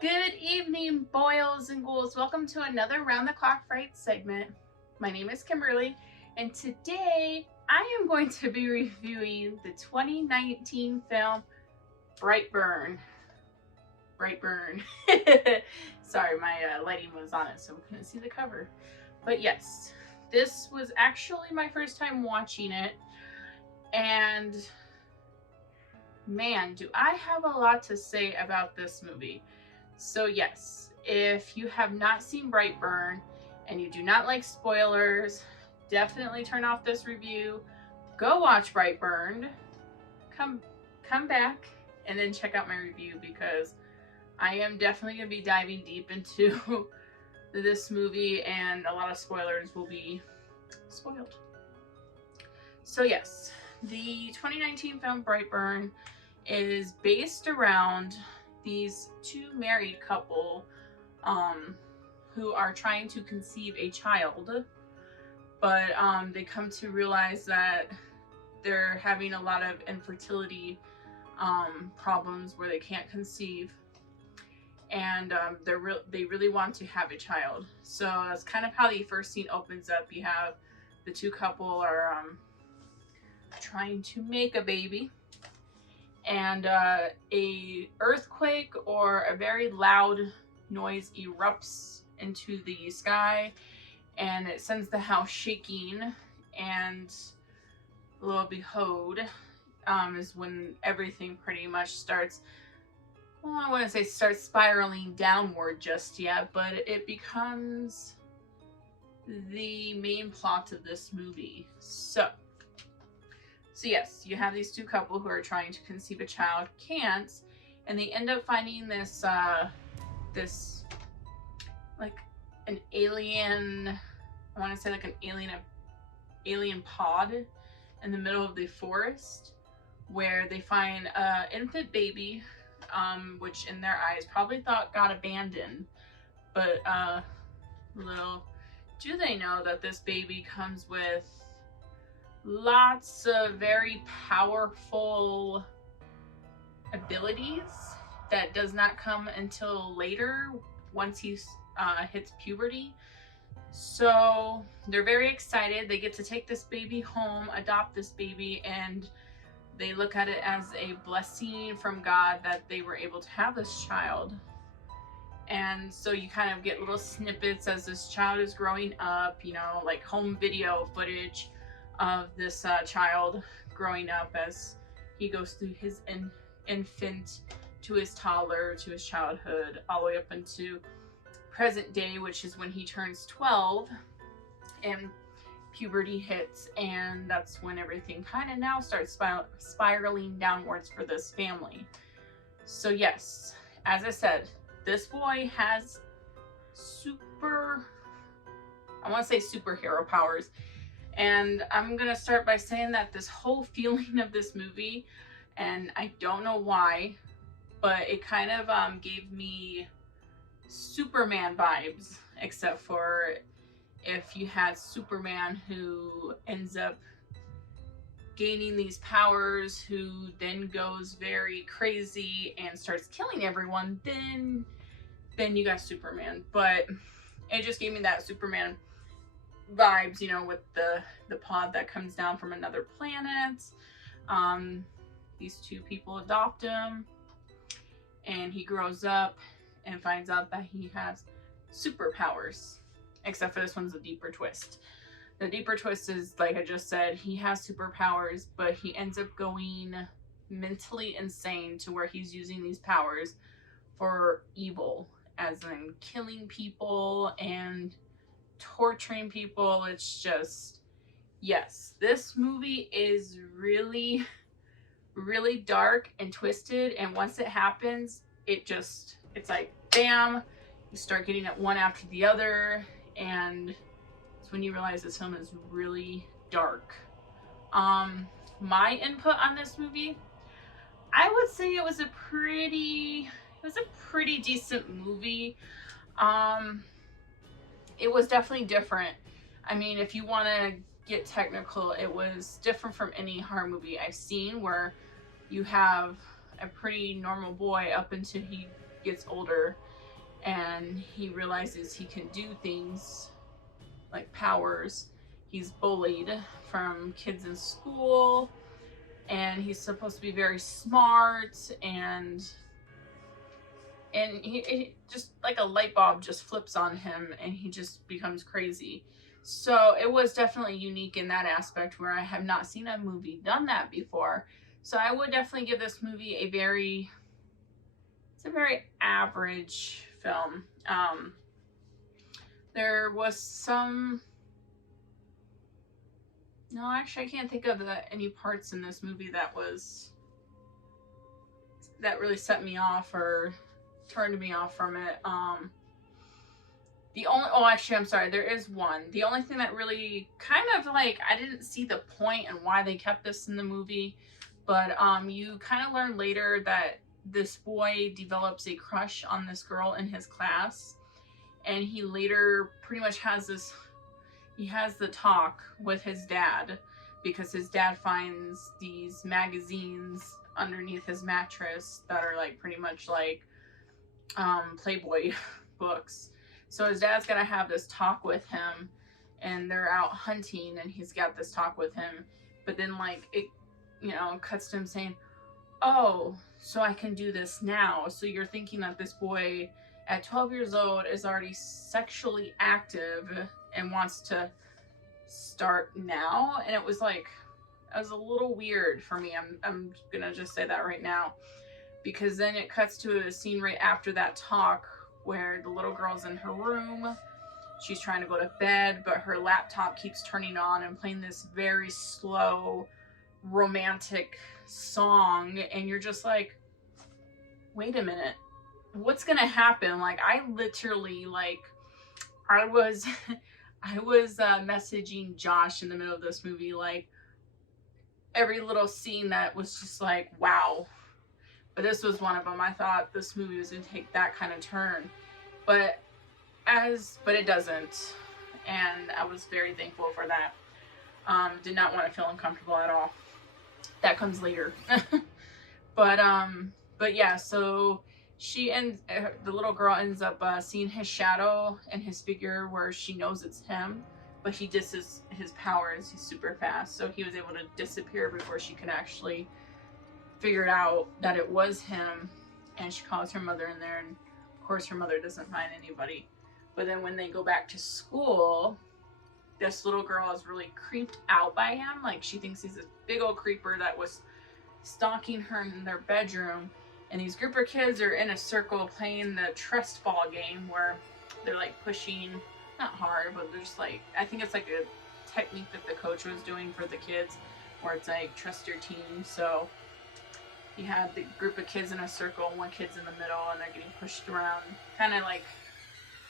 Good evening, boils and ghouls. Welcome to another Round the Clock Fright segment. My name is Kimberly, and today I am going to be reviewing the 2019 film Brightburn. Brightburn. Sorry, my lighting was on it, so we couldn't see the cover. But yes, this was actually my first time watching it, and man, do I have a lot to say about this movie. So yes, if you have not seen Brightburn and you do not like spoilers, definitely turn off this review, go watch Brightburn, come back, and then check out my review, because I am definitely going to be diving deep into this movie and a lot of spoilers will be spoiled. So yes, the 2019 film Brightburn is based around these two married couple who are trying to conceive a child, but they come to realize that they're having a lot of infertility problems where they can't conceive, and they really want to have a child. So that's kind of how the first scene opens up. You have the two couple are trying to make a baby, and a earthquake or a very loud noise erupts into the sky, and it sends the house shaking, and lo and behold, is when everything pretty much starts, well, I wouldn't say starts spiraling downward just yet, but it becomes the main plot of this movie. So yes, you have these two couple who are trying to conceive a child, can't, and they end up finding this this like an alien, I want to say like an alien pod in the middle of the forest, where they find an infant baby, which in their eyes probably thought got abandoned, but little do they know that this baby comes with lots of very powerful abilities that does not come until later, once he hits puberty. So they're very excited. They get to take this baby home, adopt this baby, and they look at it as a blessing from God that they were able to have this child. And so you kind of get little snippets as this child is growing up, you know, like home video footage of this child growing up as he goes through his infant to his toddler to his childhood, all the way up into present day, which is when he turns 12 and puberty hits, and that's when everything kind of now starts spiraling downwards for this family. So yes, as I said, this boy has I want to say superhero powers. And I'm gonna start by saying that this whole feeling of this movie, and I don't know why, but it kind of gave me Superman vibes, except for if you had Superman who ends up gaining these powers, who then goes very crazy and starts killing everyone, then you got Superman. But it just gave me that Superman vibes, you know, with the pod that comes down from another planet. These two people adopt him, and he grows up and finds out that he has superpowers, except for this one's a deeper twist. The deeper twist is, like I just said, he has superpowers, but he ends up going mentally insane to where he's using these powers for evil, as in killing people and torturing people. It's just, yes, this movie is really, really dark and twisted, and once it happens, it's like bam, you start getting it one after the other, and it's when you realize this film is really dark. My input on this movie, I would say it was a pretty decent movie. It was definitely different. I mean, if you want to get technical, it was different from any horror movie I've seen, where you have a pretty normal boy up until he gets older and he realizes he can do things like powers. He's bullied from kids in school, and he's supposed to be very smart, and he just like a light bulb just flips on him and he just becomes crazy. So it was definitely unique in that aspect where I have not seen a movie done that before. So I would definitely give this movie a very average film. There was some, no, actually I can't think of any parts in this movie that really set me off or turned me off from it. Actually, I'm sorry, there is one. The only thing that really kind of like, I didn't see the point and why they kept this in the movie, but you kind of learn later that this boy develops a crush on this girl in his class, and he later pretty much has the talk with his dad, because his dad finds these magazines underneath his mattress that are like pretty much like Playboy books. So his dad's gonna have this talk with him, and they're out hunting, and he's got this talk with him. But then, like, it, cuts to him saying, "Oh, so I can do this now." So you're thinking that this boy at 12 years old is already sexually active and wants to start now. And it was a little weird for me. I'm gonna just say that right now, because then it cuts to a scene right after that talk where the little girl's in her room. She's trying to go to bed, but her laptop keeps turning on and playing this very slow romantic song, and you're just like, wait a minute, what's gonna happen? Like, I literally, like, I was messaging Josh in the middle of this movie, like, every little scene that was just like, wow. But this was one of them. I thought this movie was going to take that kind of turn, but it doesn't, and I was very thankful for that. Did not want to feel uncomfortable at all. That comes later. But yeah. So the little girl ends up seeing his shadow and his figure, where she knows it's him, but he just his powers. He's super fast, so he was able to disappear before she could actually figured out that it was him. And she calls her mother in there, and of course her mother doesn't find anybody. But then when they go back to school, this little girl is really creeped out by him. Like, she thinks he's a big old creeper that was stalking her in their bedroom. And these group of kids are in a circle playing the trust ball game, where they're like pushing, not hard, but they're just like, I think it's like a technique that the coach was doing for the kids, where it's like, trust your team. So you have the group of kids in a circle, one kid's in the middle, and they're getting pushed around, kind of like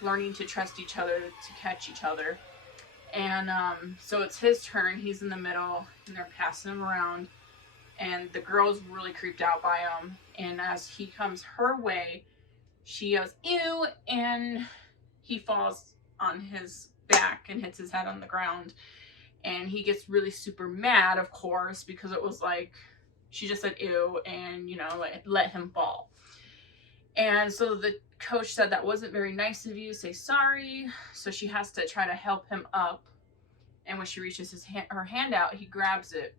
learning to trust each other to catch each other. And so it's his turn. He's in the middle, and they're passing him around, and the girl's really creeped out by him. And as he comes her way, she yells, "Ew!" and he falls on his back and hits his head on the ground. And he gets really super mad, of course, because it was like, she just said ew, and let him fall. And so the coach said, that wasn't very nice of you, say sorry. So she has to try to help him up, and when she reaches her hand out, he grabs it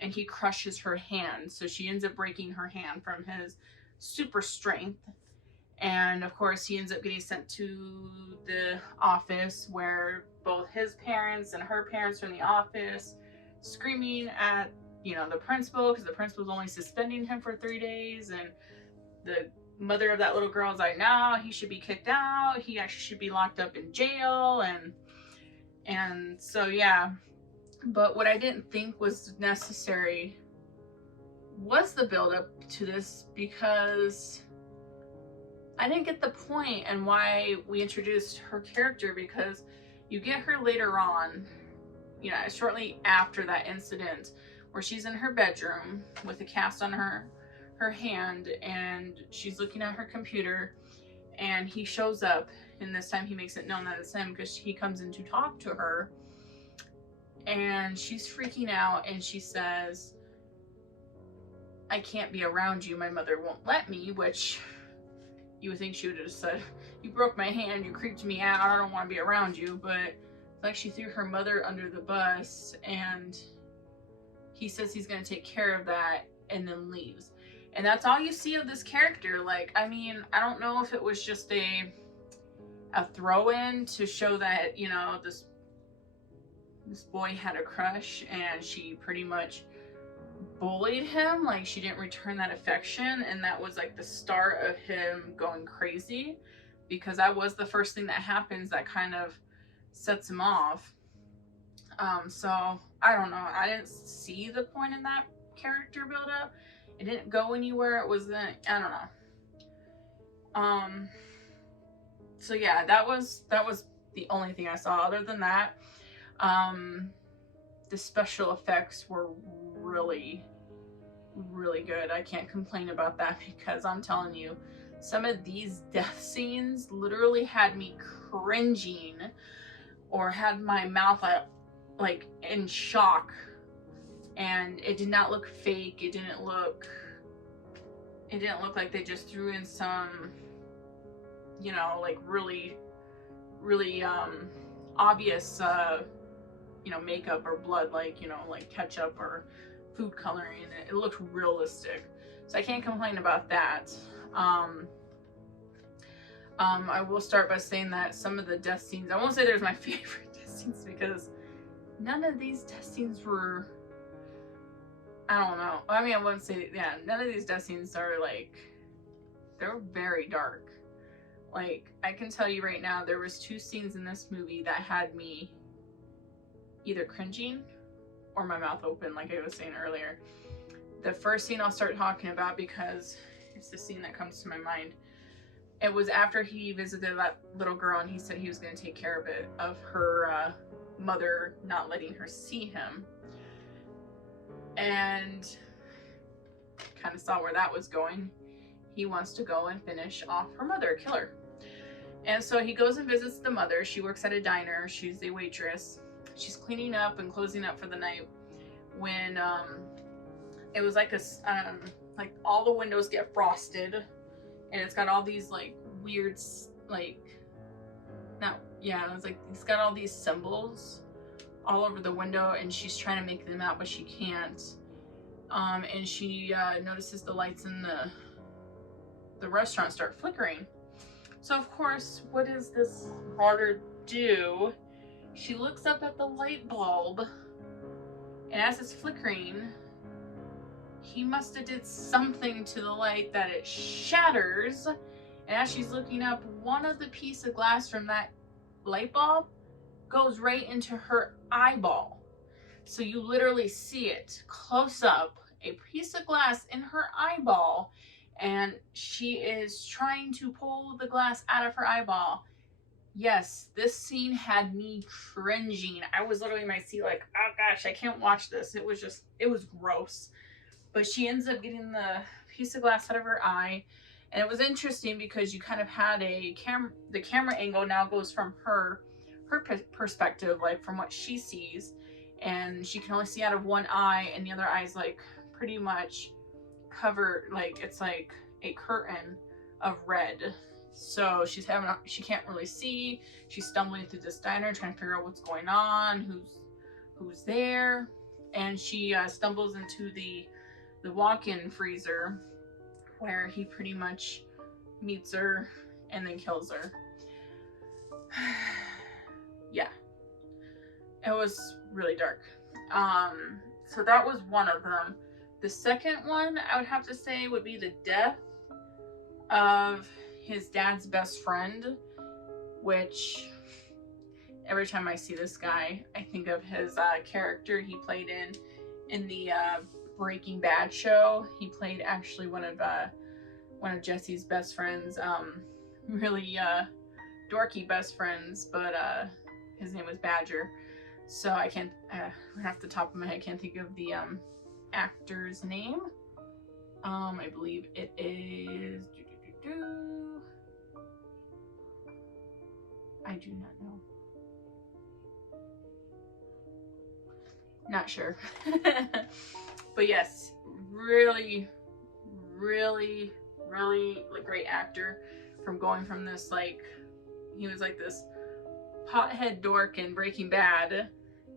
and he crushes her hand. So she ends up breaking her hand from his super strength. And of course he ends up getting sent to the office, where both his parents and her parents are in the office screaming at the principal, because the principal's only suspending him for 3 days. And the mother of that little girl is like, no, he should be kicked out, he actually should be locked up in jail. And so yeah. But what I didn't think was necessary was the build up to this, because I didn't get the point and why we introduced her character, because you get her later on, shortly after that incident, where she's in her bedroom with a cast on her hand, and she's looking at her computer, and he shows up, and this time he makes it known that it's him, because he comes in to talk to her, and she's freaking out, and she says, "I can't be around you, my mother won't let me," which you would think she would have just said, you broke my hand, you creeped me out, I don't want to be around you, but it's like she threw her mother under the bus, and he says he's going to take care of that, and then leaves. And that's all you see of this character. Like, I mean, I don't know if it was just a throw-in to show that, you know, this boy had a crush, and she pretty much bullied him. Like, she didn't return that affection, and that was like the start of him going crazy, because that was the first thing that happens that kind of sets him off. So I don't know, I didn't see the point in that character build up. It didn't go anywhere. It wasn't, I don't know. So yeah, that was the only thing I saw. Other than that, the special effects were really, really good. I can't complain about that, because I'm telling you, some of these death scenes literally had me cringing, or had my mouth like in shock. And it did not look fake. It didn't look like they just threw in some, you know, like really, really obvious you know, makeup or blood, like, you know, like ketchup or food coloring. It looked realistic, so I can't complain about that. I will start by saying that some of the death scenes, I won't say there's my favorite death scenes, because none of these death scenes were, I don't know, I mean, I wouldn't say, yeah, none of these death scenes are like, they're very dark. Like, I can tell you right now, there was 2 scenes in this movie that had me either cringing or my mouth open, like I was saying earlier. The first scene I'll start talking about, because it's the scene that comes to my mind. It was after he visited that little girl, and he said he was going to take care of her mother not letting her see him. And kind of saw where that was going. He wants to go and finish off her mother, kill her. And so he goes and visits the mother. She works at a diner. She's a waitress. She's cleaning up and closing up for the night, when it was like like all the windows get frosted, and it's got all these like weird, like, it's got all these symbols all over the window, and she's trying to make them out, but she can't. And she notices the lights in the restaurant start flickering. So of course, what does this daughter do? She looks up at the light bulb, and as it's flickering, he must have did something to the light that it shatters. And as she's looking up, one of the piece of glass from that light bulb goes right into her eyeball. So you literally see it close up, a piece of glass in her eyeball, and she is trying to pull the glass out of her eyeball. Yes, this scene had me cringing. I was literally in my seat like, oh gosh, I can't watch this. It was gross. But she ends up getting the piece of glass out of her eye. And it was interesting, because you kind of had the camera angle now goes from her perspective, like from what she sees. And she can only see out of one eye, and the other eye is like pretty much covered, like it's like a curtain of red. So she can't really see. She's stumbling through this diner trying to figure out what's going on, who's there, and she stumbles into the walk-in freezer, where he pretty much meets her and then kills her. Yeah, it was really dark. So that was one of them. The second one I would have to say would be the death of his dad's best friend, which every time I see this guy, I think of his character he played in the Breaking Bad show. He played actually one of Jesse's best friends, really dorky best friends, but his name was Badger. So I can't, off the top of my head, I can't think of the actor's name. I believe it is. I do not know. Not sure. But yes, really, really, really great actor. from going from this, like, he was like this pothead dork in Breaking Bad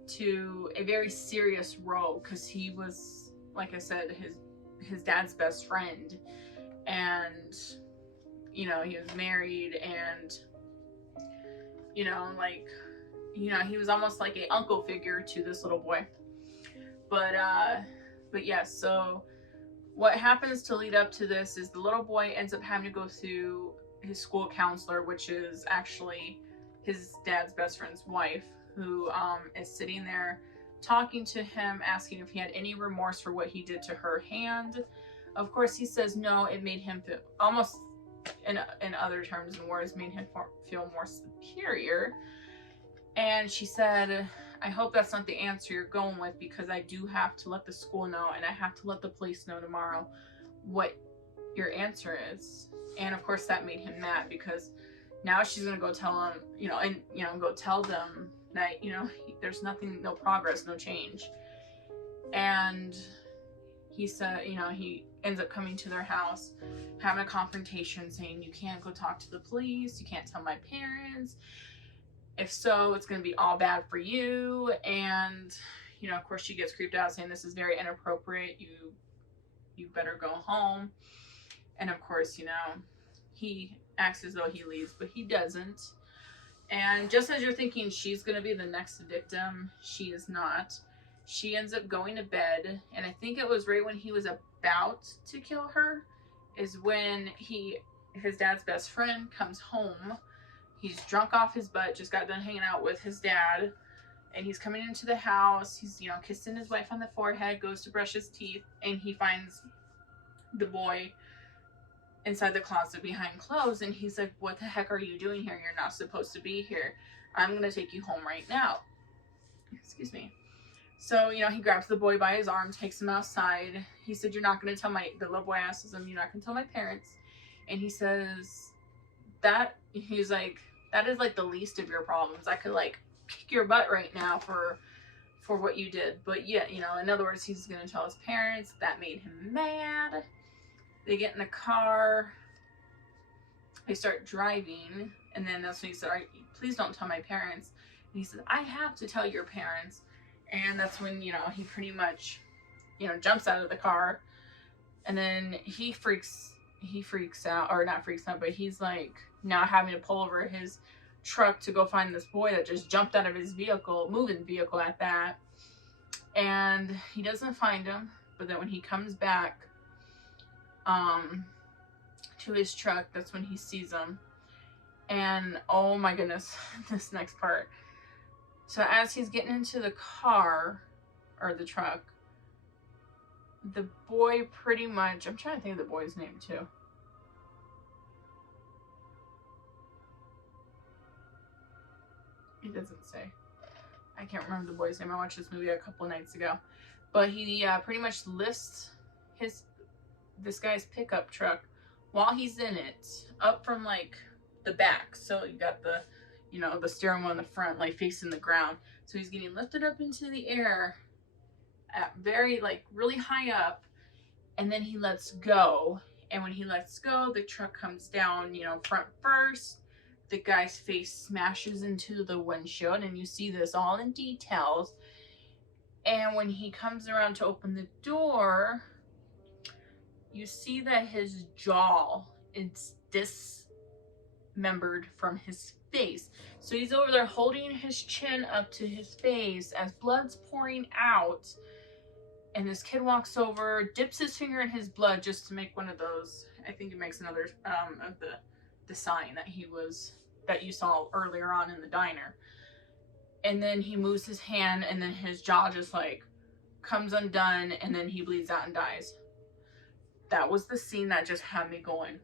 to a very serious role, because he was, like I said, his dad's best friend, and you know, he was married, and you know, like, you know, he was almost like a uncle figure to this little boy. But yeah, so what happens to lead up to this is the little boy ends up having to go through his school counselor, which is actually his dad's best friend's wife, who is sitting there talking to him, asking if he had any remorse for what he did to her hand. Of course, he says no, it made him feel, almost in other terms and words, made him feel more superior. And she said, I hope that's not the answer you're going with, because I do have to let the school know, and I have to let the police know tomorrow what your answer is. And of course that made him mad, because now she's gonna go tell him, you know, and you know, go tell them that, you know, there's nothing, no progress, no change. And he said, you know, he ends up coming to their house, having a confrontation, saying, you can't go talk to the police, you can't tell my parents. If so, it's going to be all bad for you. And, you know, of course she gets creeped out, saying this is very inappropriate. You better go home. And of course, you know, he acts as though he leaves, but he doesn't. And just as you're thinking she's going to be the next victim, she is not. She ends up going to bed. And I think it was right when he was about to kill her is when his dad's best friend comes home. He's drunk off his butt, just got done hanging out with his dad, and he's coming into the house. He's, you know, kissing his wife on the forehead, goes to brush his teeth, and he finds the boy inside the closet behind clothes, and he's like, what the heck are you doing here? You're not supposed to be here. I'm going to take you home right now. Excuse me. So, you know, he grabs the boy by his arm, takes him outside. He said, you're not going to tell the little boy asks him, you're not going to tell my parents. And he says, he's like, that is like the least of your problems. I could like kick your butt right now for what you did. But yeah, you know, in other words, he's going to tell his parents. That made him mad. They get in the car. They start driving. And then that's when he said, please don't tell my parents. And he said, I have to tell your parents. And that's when, you know, he pretty much, you know, jumps out of the car. And then he freaks out, or not freaks out, but he's like now having to pull over his truck to go find this boy that just jumped out of his vehicle, moving vehicle at that. And he doesn't find him, but then when he comes back to his truck, that's when he sees him. And oh my goodness, this next part. So as he's getting into the car, or the truck, the boy pretty much, I'm trying to think of the boy's name too. It doesn't say. I can't remember the boy's name. I watched this movie a couple nights ago. But he pretty much lifts this guy's pickup truck while he's in it up from like the back. So you got the, you know, the steering wheel in the front, like facing the ground. So he's getting lifted up into the air at very, like, really high up, and then he lets go. And when he lets go, the truck comes down, you know, front first. The guy's face smashes into the windshield, and you see this all in details. And when he comes around to open the door, you see that his jaw is dismembered from his face. So he's over there holding his chin up to his face as blood's pouring out. And this kid walks over, dips his finger in his blood just to make one of those. I think he makes another of the sign that you saw earlier on in the diner. And then he moves his hand, and then his jaw just like comes undone, and then he bleeds out and dies. That was the scene that just had me going,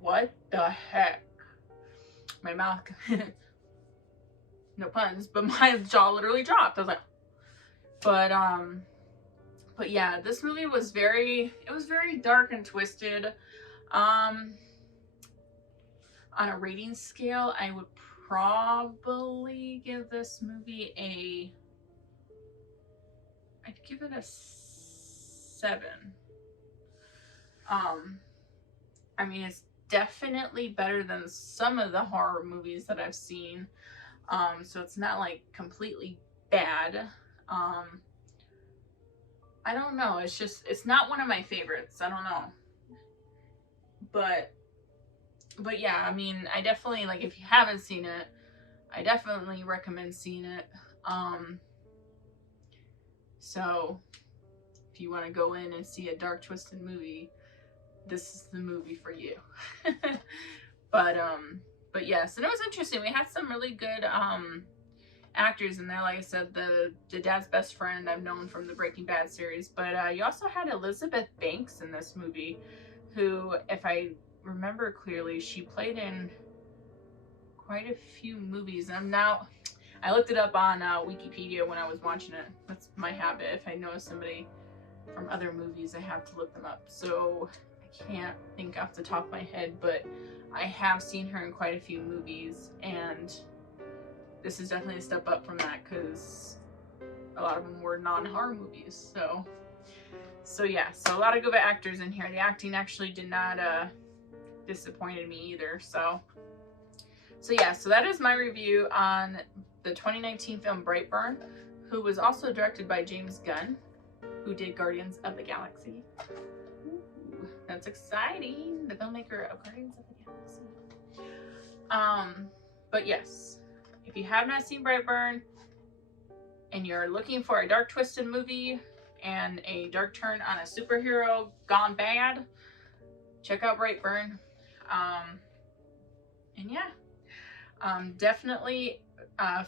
what the heck? My mouth, no puns, but my jaw literally dropped. I was like, but yeah, this movie was very dark and twisted. On a rating scale, I would probably give this movie I'd give it a 7. I mean, it's definitely better than some of the horror movies that I've seen. So it's not like completely bad. I don't know. It's just, it's not one of my favorites. I don't know. But yeah, I mean, I definitely, like, if you haven't seen it, I definitely recommend seeing it. So if you want to go in and see a dark, twisted movie, this is the movie for you. But yes, and it was interesting. We had some really good actors in there. Like I said, the dad's best friend I've known from the Breaking Bad series, but you also had Elizabeth Banks in this movie, who, if I remember clearly, she played in quite a few movies. And I looked it up on Wikipedia when I was watching it. That's my habit. If I know somebody from other movies, I have to look them up. So I can't think off the top of my head, but I have seen her in quite a few movies, and this is definitely a step up from that, because a lot of them were non-horror movies. So yeah, so a lot of good actors in here. The acting actually did not disappointed me either. So yeah, so that is my review on the 2019 film Brightburn, who was also directed by James Gunn, who did Guardians of the Galaxy. Ooh, that's exciting. The filmmaker of Guardians of the Galaxy. But yes, if you have not seen Brightburn and you're looking for a dark, twisted movie and a dark turn on a superhero gone bad, check out Brightburn. And yeah, definitely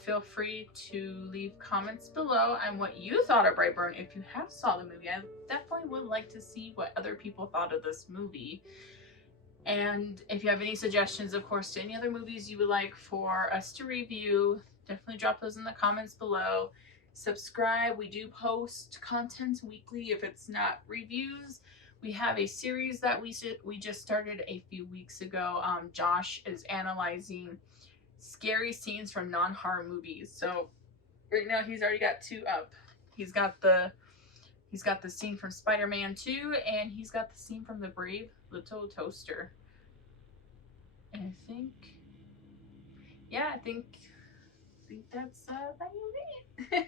feel free to leave comments below on what you thought of Brightburn if you have saw the movie. I definitely would like to see what other people thought of this movie. And if you have any suggestions, of course, to any other movies you would like for us to review, definitely drop those in the comments below. Subscribe. We do post content weekly if it's not reviews. We have a series that we just started a few weeks ago. Josh is analyzing scary scenes from non-horror movies. So right now he's already got 2 up. He's got the scene from Spider-Man 2, and he's got the scene from The Brave Little Toaster. And I think that's it.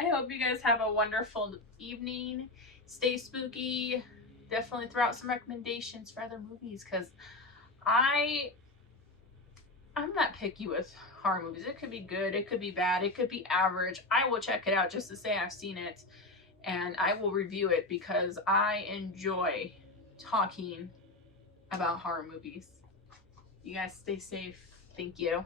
I hope you guys have a wonderful evening. Stay spooky. Definitely throw out some recommendations for other movies, because I'm not picky with horror movies. It could be good, it could be bad, it could be average. I will check it out just to say I've seen it, and I will review it because I enjoy talking about horror movies. You guys stay safe. Thank you.